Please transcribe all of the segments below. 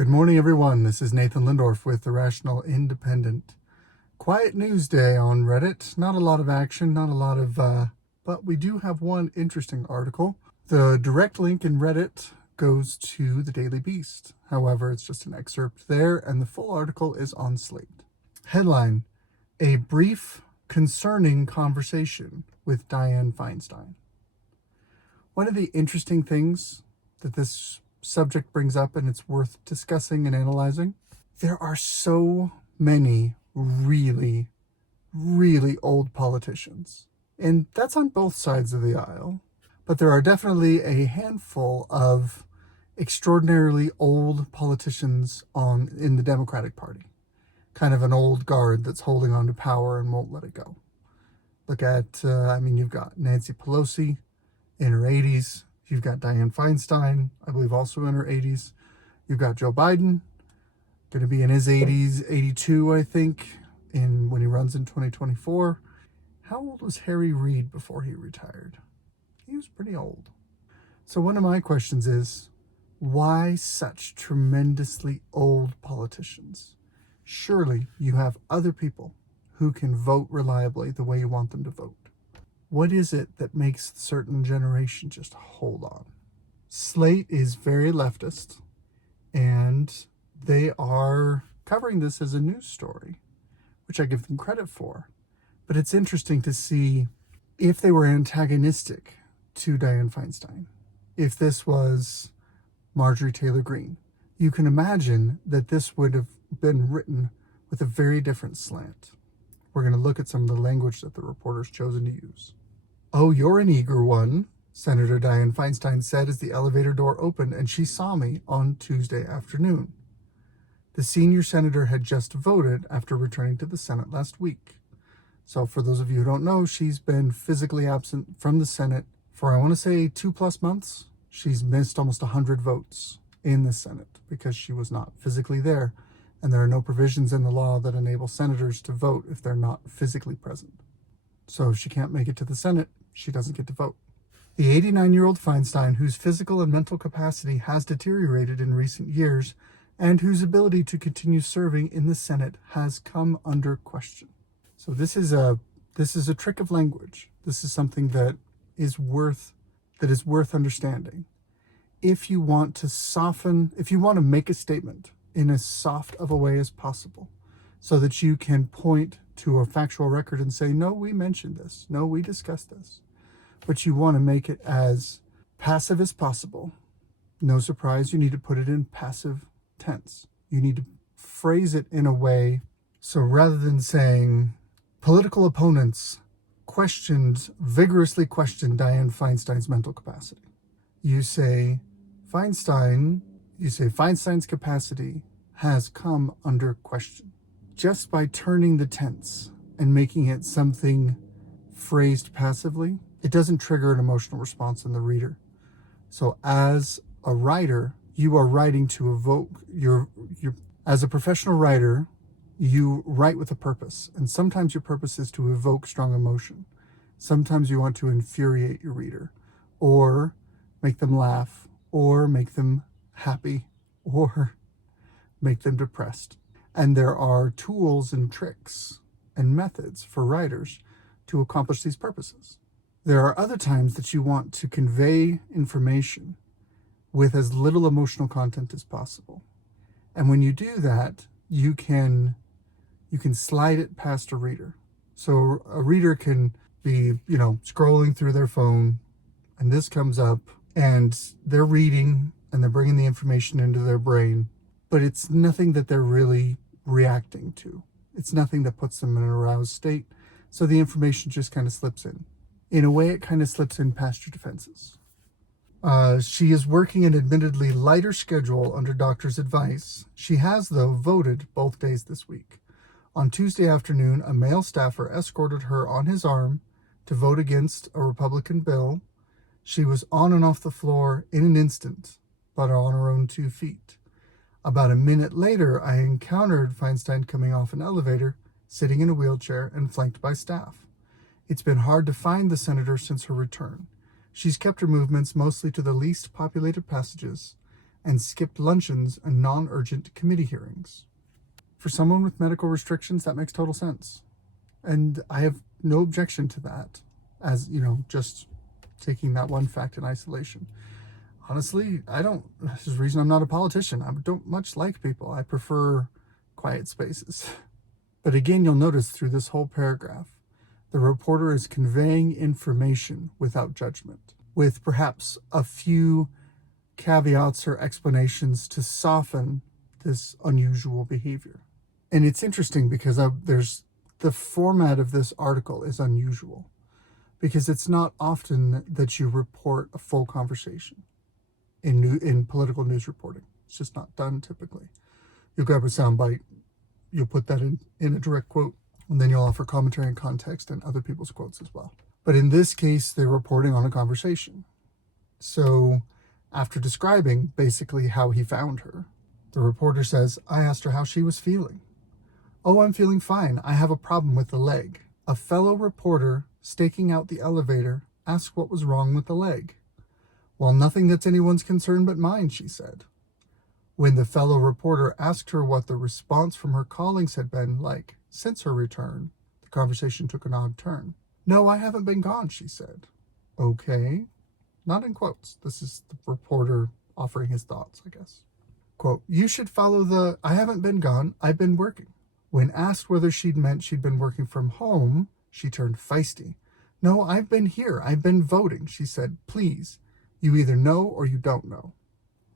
Good morning, everyone. This is Nathan Lindorf with The Rational Independent. Quiet news day on Reddit. Not a lot of action, but we do have one interesting article. The direct link in Reddit goes to the Daily Beast. However, it's just an excerpt there, and the full article is on Slate. Headline: A brief, concerning conversation with Dianne Feinstein. One of the interesting things that this subject brings up, and it's worth discussing and analyzing, there are so many really, really old politicians. And that's on both sides of the aisle. But there are definitely a handful of extraordinarily old politicians in the Democratic Party. Kind of an old guard that's holding on to power and won't let it go. Look at, you've got Nancy Pelosi in her 80s. You've got Dianne Feinstein, I believe also in her 80s. You've got Joe Biden, going to be in his 80s, 82, I think, when he runs in 2024. How old was Harry Reid before he retired? He was pretty old. So one of my questions is, why such tremendously old politicians? Surely you have other people who can vote reliably the way you want them to vote. What is it that makes a certain generation just hold on? Slate is very leftist, and they are covering this as a news story, which I give them credit for. But it's interesting to see if they were antagonistic to Dianne Feinstein. If this was Marjorie Taylor Greene, you can imagine that this would have been written with a very different slant. We're going to look at some of the language that the reporter's chosen to use. "Oh, you're an eager one," Senator Dianne Feinstein said as the elevator door opened and she saw me on Tuesday afternoon. The senior senator had just voted after returning to the Senate last week. So for those of you who don't know, she's been physically absent from the Senate for, I want to say, 2+ months. She's missed almost 100 votes in the Senate because she was not physically there. And there are no provisions in the law that enable senators to vote if they're not physically present. So if she can't make it to the Senate, she doesn't get to vote. The 89-year-old Feinstein, whose physical and mental capacity has deteriorated in recent years and whose ability to continue serving in the Senate has come under question. So this is a trick of language. This is something that is worth understanding. If you want to make a statement in as soft of a way as possible, so that you can point to a factual record and say, no, we mentioned this. No, we discussed this. But you want to make it as passive as possible. No surprise, you need to put it in passive tense. You need to phrase it in a way. So rather than saying political opponents vigorously questioned Dianne Feinstein's mental capacity, you say Feinstein's capacity has come under question. Just by turning the tense and making it something phrased passively, it doesn't trigger an emotional response in the reader. So as a writer, you are writing to evoke as a professional writer, you write with a purpose. And sometimes your purpose is to evoke strong emotion. Sometimes you want to infuriate your reader, or make them laugh, or make them happy, or make them depressed. And there are tools and tricks and methods for writers to accomplish these purposes. There are other times that you want to convey information with as little emotional content as possible. And when you do that, you can slide it past a reader. So a reader can be, scrolling through their phone, and this comes up, and they're reading, and they're bringing the information into their brain, but it's nothing that they're really reacting to. It's nothing that puts them in an aroused state. So the information just kind of slips in. In a way, it kind of slips in past your defenses. She is working an admittedly lighter schedule under doctor's advice. She has, though, voted both days this week. On Tuesday afternoon, a male staffer escorted her on his arm to vote against a Republican bill. She was on and off the floor in an instant, but on her own 2 feet. About a minute later, I encountered Feinstein coming off an elevator, sitting in a wheelchair and flanked by staff. It's been hard to find the senator since her return. She's kept her movements mostly to the least populated passages and skipped luncheons and non-urgent committee hearings. For someone with medical restrictions, that makes total sense. And I have no objection to that, as, just taking that one fact in isolation. Honestly, this is the reason I'm not a politician. I don't much like people. I prefer quiet spaces. But again, you'll notice through this whole paragraph, the reporter is conveying information without judgment, with perhaps a few caveats or explanations to soften this unusual behavior. And it's interesting because the format of this article is unusual, because it's not often that you report a full conversation in political news reporting. It's just not done typically. You'll grab a soundbite, you'll put that in a direct quote, and then you'll offer commentary and context and other people's quotes as well. But in this case, they're reporting on a conversation. So after describing basically how he found her, the reporter says, "I asked her how she was feeling. Oh, I'm feeling fine. I have a problem with the leg." A fellow reporter staking out the elevator asked what was wrong with the leg. "Well, nothing that's anyone's concern but mine," she said. When the fellow reporter asked her what the response from her colleagues had been like since her return, the conversation took an odd turn. "No, I haven't been gone," she said. Okay. Not in quotes. This is the reporter offering his thoughts, I guess. Quote, "You should follow I haven't been gone, I've been working." When asked whether she'd meant she'd been working from home, she turned feisty. "No, I've been here. I've been voting," she said. "Please, you either know or you don't know."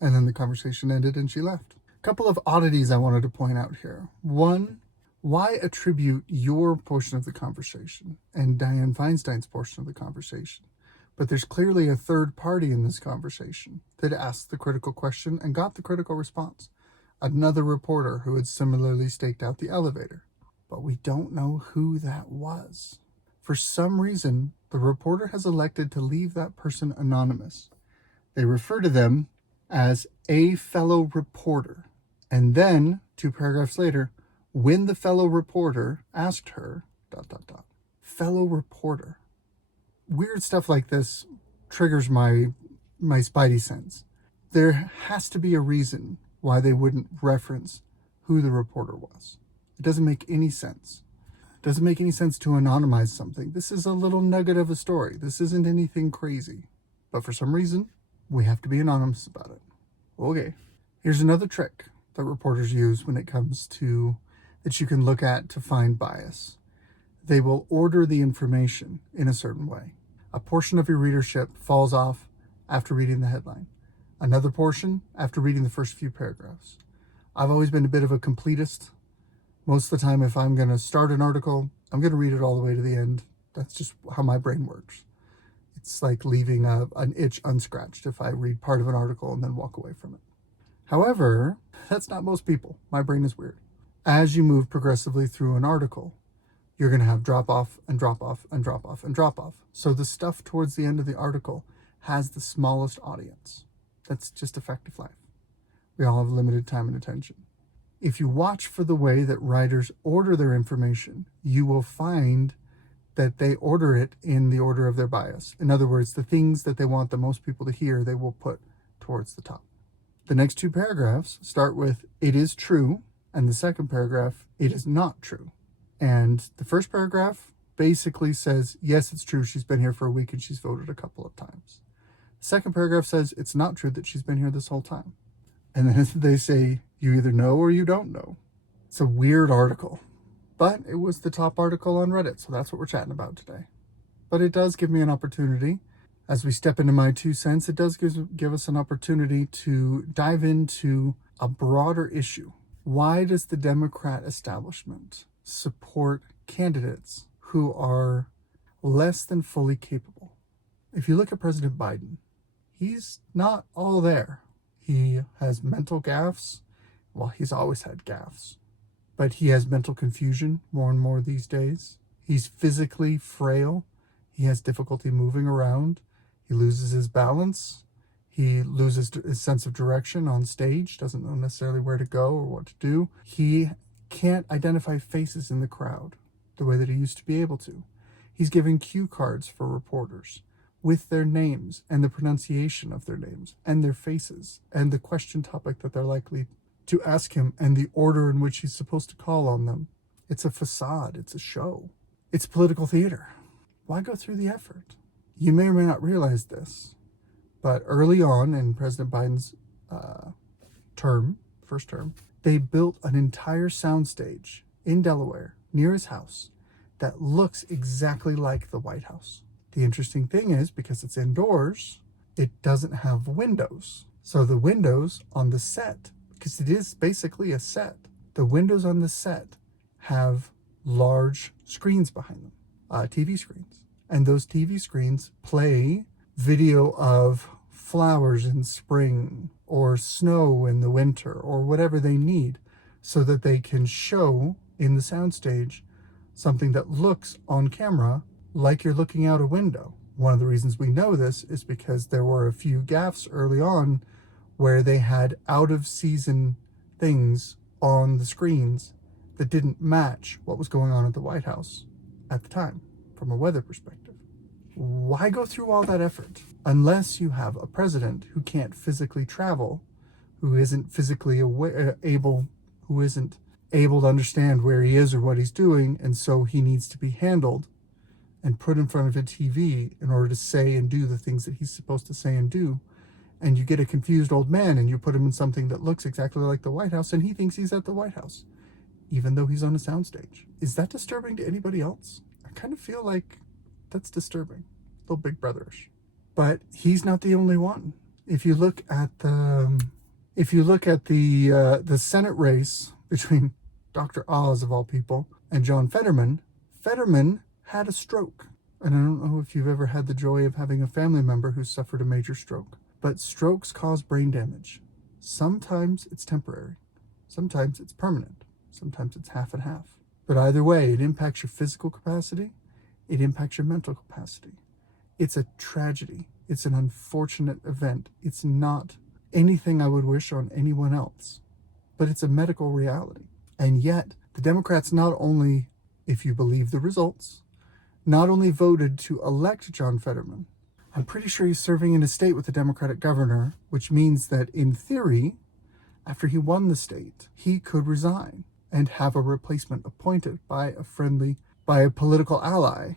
And then the conversation ended and she left. A couple of oddities I wanted to point out here. One, why attribute your portion of the conversation and Dianne Feinstein's portion of the conversation? But there's clearly a third party in this conversation that asked the critical question and got the critical response. Another reporter who had similarly staked out the elevator. But we don't know who that was. For some reason, the reporter has elected to leave that person anonymous. They refer to them as a fellow reporter. And then, 2 paragraphs later, when the fellow reporter asked her, ... Fellow reporter. Weird stuff like this triggers my spidey sense. There has to be a reason why they wouldn't reference who the reporter was. It doesn't make any sense. It doesn't make any sense to anonymize something. This is a little nugget of a story. This isn't anything crazy. But for some reason, we have to be anonymous about it. Okay. Here's another trick that reporters use when it comes to that you can look at to find bias. They will order the information in a certain way. A portion of your readership falls off after reading the headline. Another portion after reading the first few paragraphs. I've always been a bit of a completist. Most of the time, if I'm going to start an article, I'm going to read it all the way to the end. That's just how my brain works. It's like leaving an itch unscratched if I read part of an article and then walk away from it. However, that's not most people. My brain is weird. As you move progressively through an article, you're going to have drop off and drop off and drop off and drop off. So the stuff towards the end of the article has the smallest audience. That's just a fact of life. We all have limited time and attention. If you watch for the way that writers order their information, you will find that they order it in the order of their bias. In other words, the things that they want the most people to hear, they will put towards the top. The next 2 paragraphs start with, "It is true," and the second paragraph, "It is not true." And the first paragraph basically says, yes, it's true, she's been here for a week and she's voted a couple of times. The second paragraph says, it's not true that she's been here this whole time. And then they say, you either know or you don't know. It's a weird article. But it was the top article on Reddit, so that's what we're chatting about today. But it does give me an opportunity. As we step into my 2 cents, it does give us an opportunity to dive into a broader issue. Why does the Democrat establishment support candidates who are less than fully capable? If you look at President Biden, he's not all there. He has mental gaffes. Well, he's always had gaffes. But he has mental confusion more and more these days. He's physically frail. He has difficulty moving around. He loses his balance. He loses his sense of direction on stage, doesn't know necessarily where to go or what to do. He can't identify faces in the crowd the way that he used to be able to. He's giving cue cards for reporters. with their names and the pronunciation of their names and their faces and the question topic that they're likely to ask him and the order in which he's supposed to call on them. It's a facade. It's a show. It's political theater. Why go through the effort? You may or may not realize this, but early on in President Biden's first term, they built an entire soundstage in Delaware near his house that looks exactly like the White House. The interesting thing is, because it's indoors, it doesn't have windows. So the windows on the set, because it is basically a set, the windows on the set have large screens behind them, TV screens. And those TV screens play video of flowers in spring or snow in the winter or whatever they need so that they can show in the soundstage something that looks on camera like you're looking out a window. One of the reasons we know this is because there were a few gaffes early on where they had out-of-season things on the screens that didn't match what was going on at the White House at the time from a weather perspective. Why go through all that effort unless you have a president who can't physically travel, who isn't physically able to understand where he is or what he's doing, and so he needs to be handled and put in front of a TV in order to say and do the things that he's supposed to say and do. And you get a confused old man and you put him in something that looks exactly like the White House and he thinks he's at the White House, even though he's on a soundstage. Is that disturbing to anybody else? I kind of feel like that's disturbing, a little Big Brotherish. But he's not the only one. If you look at the Senate race between Dr. Oz, of all people, and John Fetterman, Fetterman had a stroke. And I don't know if you've ever had the joy of having a family member who suffered a major stroke, but strokes cause brain damage. Sometimes it's temporary. Sometimes it's permanent. Sometimes it's half and half. But either way, it impacts your physical capacity. It impacts your mental capacity. It's a tragedy. It's an unfortunate event. It's not anything I would wish on anyone else, but it's a medical reality. And yet, the Democrats not only, if you believe the results, not only voted to elect John Fetterman, I'm pretty sure he's serving in a state with a Democratic governor, which means that in theory, after he won the state, he could resign and have a replacement appointed by a political ally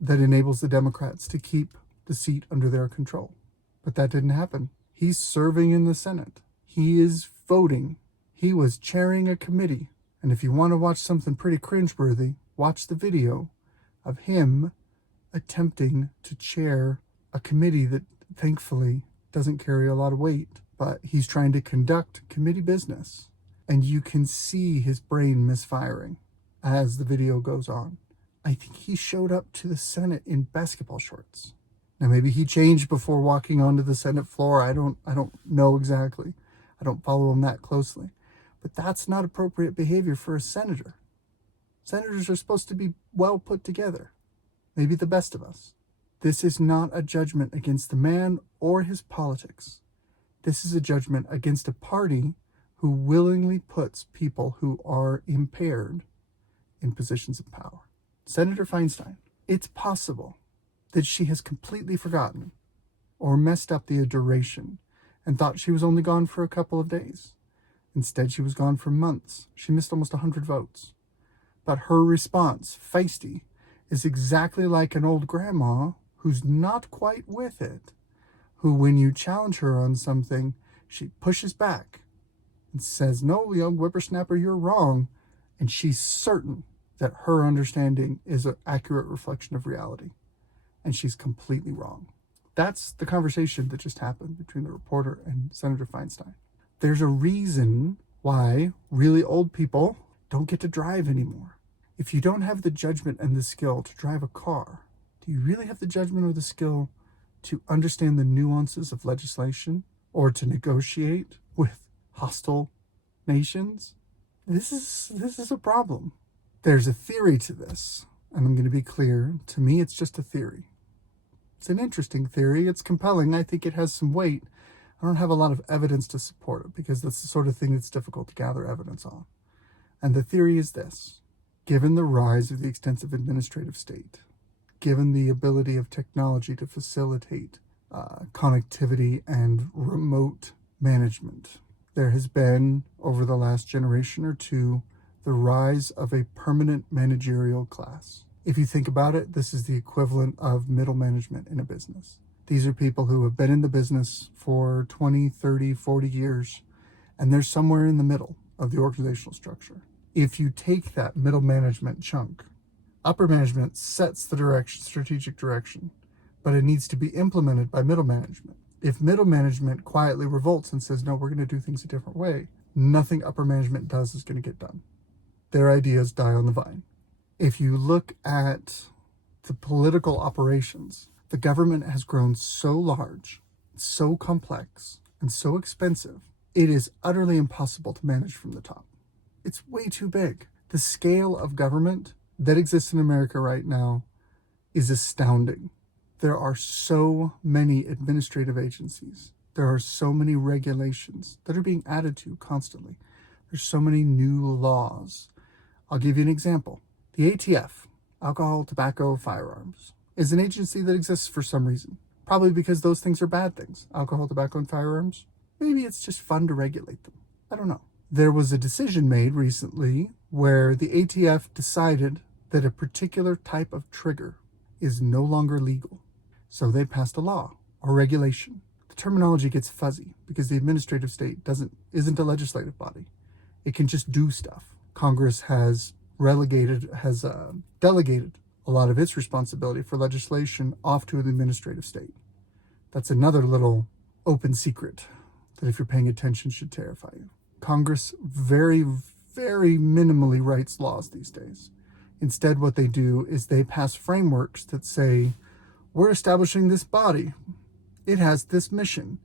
that enables the Democrats to keep the seat under their control. But that didn't happen. He's serving in the Senate. He is voting. He was chairing a committee. And if you want to watch something pretty cringeworthy, watch the video of him attempting to chair a committee that thankfully doesn't carry a lot of weight, but he's trying to conduct committee business. And you can see his brain misfiring as the video goes on. I think he showed up to the Senate in basketball shorts. Now maybe he changed before walking onto the Senate floor. I don't know exactly. I don't follow him that closely. But that's not appropriate behavior for a senator. Senators are supposed to be well put together. Maybe the best of us. This is not a judgment against the man or his politics. This is a judgment against a party who willingly puts people who are impaired in positions of power. Senator Feinstein, it's possible that she has completely forgotten or messed up the duration and thought she was only gone for a couple of days. Instead, she was gone for months. She missed almost 100 votes. But her response, feisty, is exactly like an old grandma who's not quite with it, who when you challenge her on something, she pushes back and says, "No, young whippersnapper, you're wrong." And she's certain that her understanding is an accurate reflection of reality. And she's completely wrong. That's the conversation that just happened between the reporter and Senator Feinstein. There's a reason why really old people don't get to drive anymore. If you don't have the judgment and the skill to drive a car, do you really have the judgment or the skill to understand the nuances of legislation or to negotiate with hostile nations? This is a problem. There's a theory to this, and I'm going to be clear. To me, it's just a theory. It's an interesting theory. It's compelling. I think it has some weight. I don't have a lot of evidence to support it because that's the sort of thing that's difficult to gather evidence on. And the theory is this. Given the rise of the extensive administrative state, given the ability of technology to facilitate connectivity and remote management, there has been, over the last generation or two, the rise of a permanent managerial class. If you think about it, this is the equivalent of middle management in a business. These are people who have been in the business for 20, 30, 40 years, and they're somewhere in the middle of the organizational structure. If you take that middle management chunk, upper management sets the strategic direction, but it needs to be implemented by middle management. If middle management quietly revolts and says, no, we're going to do things a different way, nothing upper management does is going to get done. Their ideas die on the vine. If you look at the political operations, the government has grown so large, so complex, and so expensive, it is utterly impossible to manage from the top. It's way too big. The scale of government that exists in America right now is astounding. There are so many administrative agencies. There are so many regulations that are being added to constantly. There's so many new laws. I'll give you an example. The ATF, Alcohol, Tobacco, Firearms, is an agency that exists for some reason. Probably because those things are bad things. Alcohol, tobacco, and firearms. Maybe it's just fun to regulate them. I don't know. There was a decision made recently where the ATF decided that a particular type of trigger is no longer legal. So they passed a law or regulation. The terminology gets fuzzy because the administrative state isn't a legislative body. It can just do stuff. Congress has delegated a lot of its responsibility for legislation off to the administrative state. That's another little open secret that, if you're paying attention, should terrify you. Congress very, very minimally writes laws these days. Instead, what they do is they pass frameworks that say, we're establishing this body. It has this mission.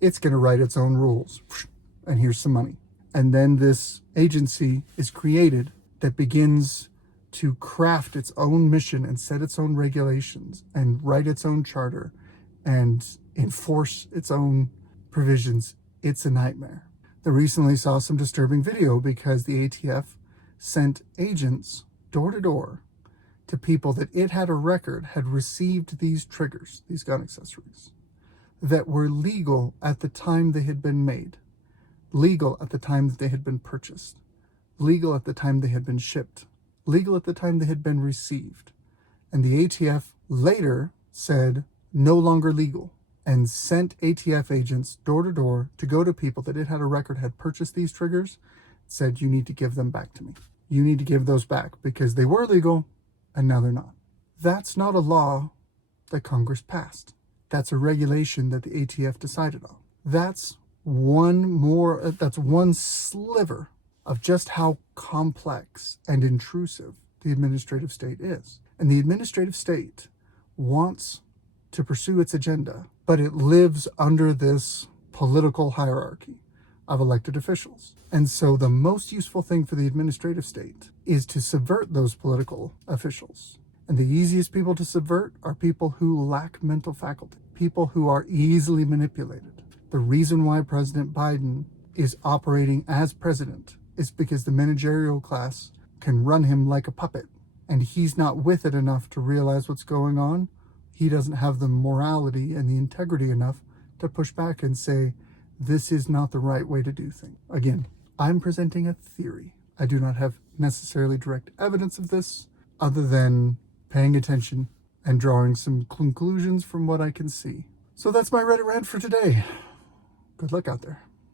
It's going to write its own rules. And here's some money. And then this agency is created that begins to craft its own mission and set its own regulations and write its own charter and enforce its own provisions. It's a nightmare. I recently saw some disturbing video because the ATF sent agents door to door to people that it had a record had received these triggers, these gun accessories, that were legal at the time they had been made, legal at the time that they had been purchased, legal at the time they had been shipped, legal at the time they had been received. And the ATF later said, no longer legal, and sent ATF agents door to door to go to people that it had a record had purchased these triggers, said, you need to give them back to me. You need to give those back because they were legal and now they're not. That's not a law that Congress passed. That's a regulation that the ATF decided on. That's one sliver of just how complex and intrusive the administrative state is. And the administrative state wants to pursue its agenda, but it lives under this political hierarchy of elected officials. And so the most useful thing for the administrative state is to subvert those political officials. And the easiest people to subvert are people who lack mental faculty, people who are easily manipulated. The reason why President Biden is operating as president is because the managerial class can run him like a puppet, and he's not with it enough to realize what's going on. He doesn't have the morality and the integrity enough to push back and say, this is not the right way to do things. Again, I'm presenting a theory. I do not have necessarily direct evidence of this other than paying attention and drawing some conclusions from what I can see. So that's my Reddit rant for today. Good luck out there.